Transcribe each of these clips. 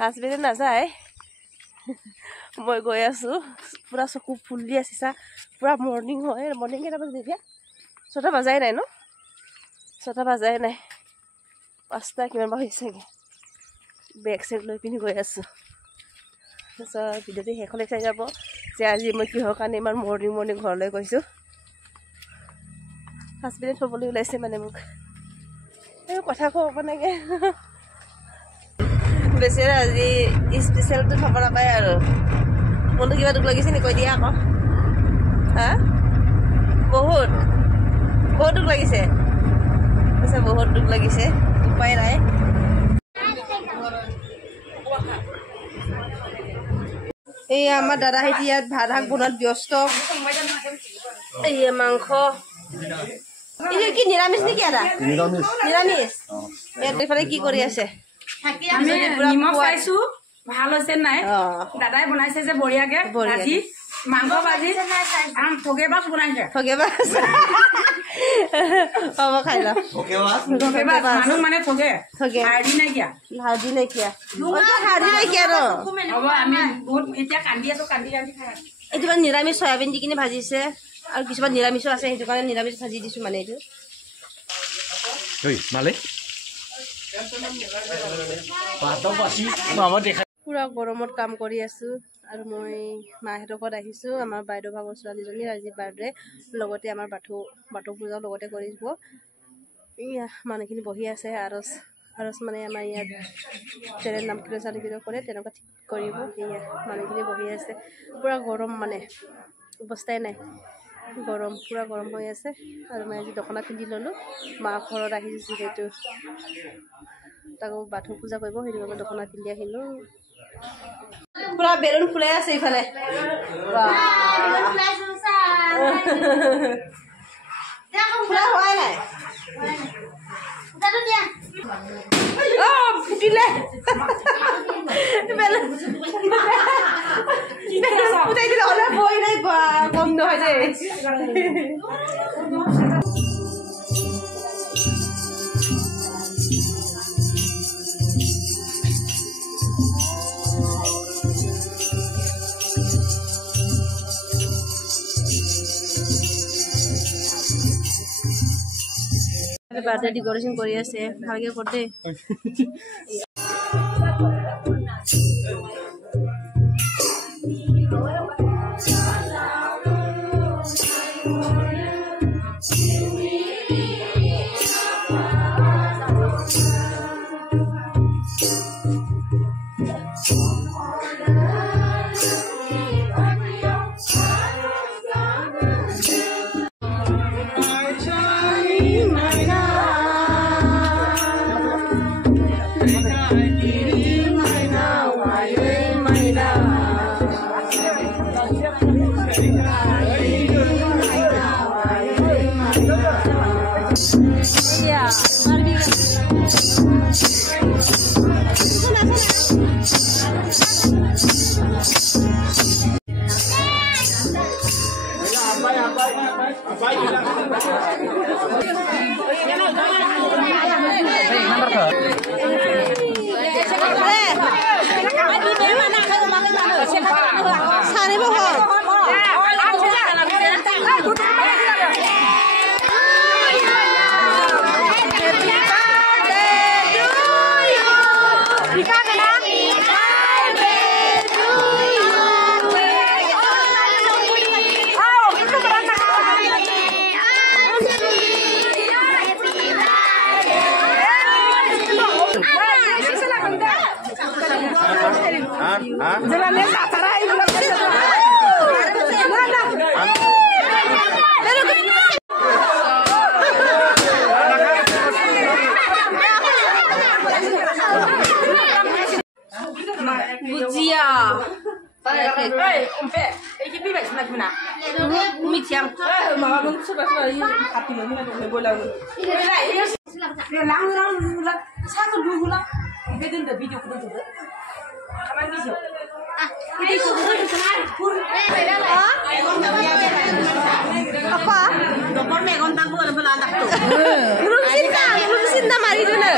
হাজবেণ্ডে নাযায় মই গৈ আছোঁ পূৰা চকু ফুলি আছে পূৰা মৰ্ণিং হয় মৰ্ণিং কেইটা বাজিলে এতিয়া 6টা বাজাই নাই ন 6টা বাজাই নাই 5টা কিমান বা হৈছেগৈ বেগ চেগ লৈ পিনি গৈ আছোঁ তাৰপিছত ভিডিঅ'টো শেষলৈ চাই যাব যে আজি মই কিহৰ কাৰণে ইমান মৰ্ণিং ঘৰলৈ গৈছোঁ হাজবেণ্ডে থ'বলৈ ওলাইছে মানে মোক এই কথা ক'ব নালাগে বেচেৰা আজি স্পেচিয়েলটো থ'ব নাপায় আৰু মনটো কিবা দুখ লাগিছে নি কৈ দিয়া আকৌ হা বহুত দুখ লাগিছে বহুত দুখ লাগিছে উপায় নাই এই আমাৰ দাদাহেঁতি ইয়াত ভাত শাক বনোৱাত ব্যস্ত এই মাংস কি নিৰামিষ নেকি এটা নিৰামিষ ইয়াত এইফালে কি কৰি আছে নিমখ খাইছো ভাল হৈছে নাই দাদাই বনাইছে যে বঢ়িয়াকে ভাজি মাংস ভাজি ঠগে মাছ বনাইছে হ'ব খাই লওঁ মানুহ মানে ঠগে হাৰ্ডি নাইকিয়া ন হ'ব আমি বহুত এতিয়া কান্দি আছো কান্দি খাই এইটো মানে নিৰামিষ চয়াবিন দি কিনে ভাজিছে আৰু কিছুমান নিৰামিষো আছে সেইটো কাৰণে নিৰামিষ ভাজি দিছোঁ মানে এইটো পুৰা গৰমত কাম কৰি আছোঁ আৰু মই মাহঁতৰ ঘৰত আহিছোঁ আমাৰ বাইদেউ ভাগৰ ছোৱালীজনীৰ আজি বাৰ্থডে লগতে আমাৰ বাথৌ পূজাও লগতে কৰিব এয়া মানুহখিনি বহি আছে আৰচ মানে আমাৰ ইয়াত চেৰেল নাম চালিকিৰ কৰে তেনেকুৱা ঠিক কৰিব সেয়া মানুহখিনি বহি আছে পুৰা গৰম মানে অৱস্থাই নাই পুৰা গৰম হৈ আছে আৰু মই আজি দখনা পিন্ধি ল'লোঁ মা ঘৰত আহিছোঁ যিহেতু তাকো বাথৌ পূজা কৰিব সেইটো কাৰণে দখনা পিন্ধি আহিলোঁ পুৰা বেলুন ফুলাই আছে ইফালে ফুলা হোৱাই নাই ফুটিলে ফুটাই দিলে অলপ বই নাই কম নহয় যে বাৰ্থডে ডেকৰেশ্যন কৰি আছে ভালকে কৰতে চিন্তা মাৰি দিওঁ নে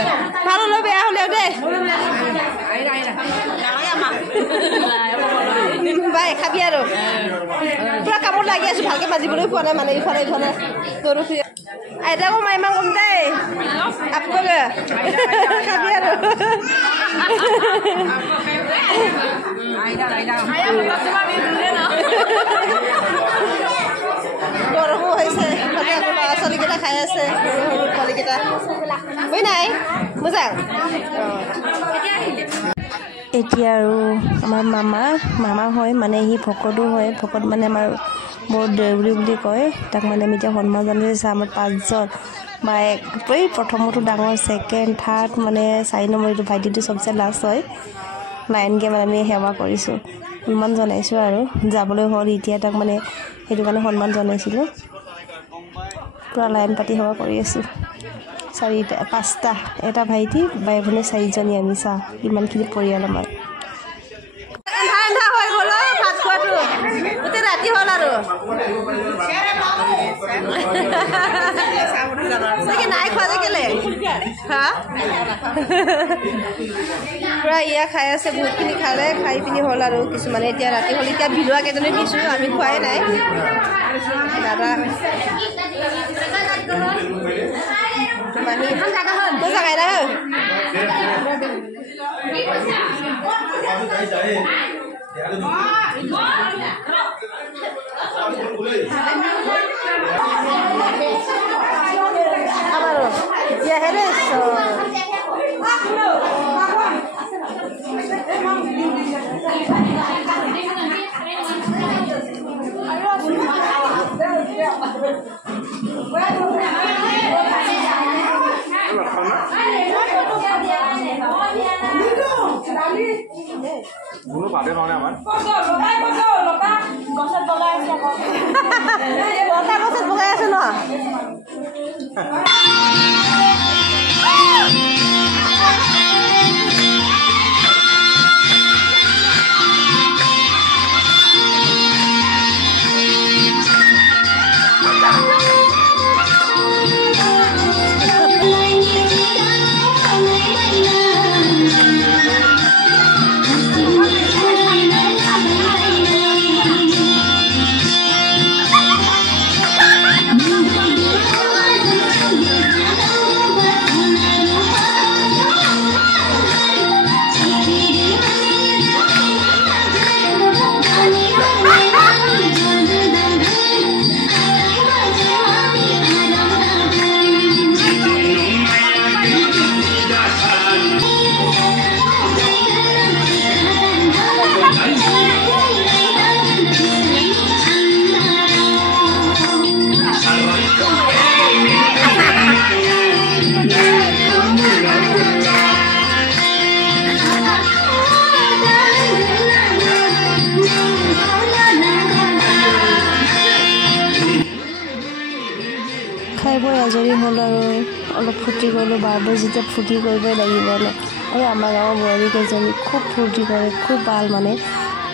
ভাল হ'লেও বেয়া হ'লেও দেই বাই খাবি আৰু পুৰা কামত লাগি আছো ভালকে বাজিবলৈ পোৱা নাই মানে ইফালে ইফালে দৌৰো ফুৰি আইতাকো মাই ইমান কম দেই আপোনালোকে খাবি আৰু গৰমো হৈছে মানে আকৌ ল'ৰা ছোৱালীকেইটা খাই আছে সৰু সৰু পোৱালীকেইটা হয় নাই মোজাং এতিয়া আৰু আমাৰ মামা হয় মানে সি ভকতো হয় ভকত মানে আমাৰ বৰ দেউৰী বুলি কয় তাক মানে আমি এতিয়া সন্মান জনাইছে আমাৰ 5জন বা প্ৰথমতো ডাঙৰ ছেকেণ্ড থাৰ্ড মানে 4 নম্বৰ এইটো ভাইটিটো চবচে লাষ্ট হয় 9কে মানে আমি সেৱা কৰিছোঁ সন্মান জনাইছোঁ আৰু যাবলৈ হ'ল এতিয়া তাক মানে সেইটো কাৰণে সন্মান জনাইছিলোঁ পূৰা লাইন পাতি সেৱা কৰি আছোঁ 5টা এটা ভাইটি বাই ভনী 4জনী আমি চাওঁ ইমানখিনি পৰিয়াল আমাৰ হৈ গ'ল ভাত খোৱাটো গোটেই ৰাতি হ'ল আৰু নাই খোৱা যে কেলে হা পূৰা ইয়া খাই আছে বহুতখিনি খালে খাই পিনি হ'ল আৰু কিছুমানে এতিয়া ৰাতি হ'ল এতিয়া বিলোৱা কেইজনী দিছোঁ আমি খোৱাই নাই দাদা জাগাই না আমাৰও ইয়া হেৰে বগাই আছে ন খাই বৈ আজৰি হ'ল আৰু অলপ ফূৰ্তি কৰিলোঁ বাৰ্থডে যেতিয়া ফূৰ্তি কৰিবই লাগিব ন আৰু আমাৰ গাঁৱৰ বোৱাৰীকেইজনী খুব ফূৰ্তি কৰে খুব ভাল মানে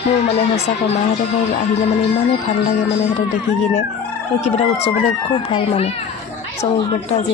মোৰ মানে সঁচাকৈ মাহঁতৰ ঘৰত আহিলে মানে ইমানেই ভাল লাগে মানে সিহঁতক দেখি কিনে আৰু কিবা এটা উৎসৱলৈ খুব ভাল মানে চব আজি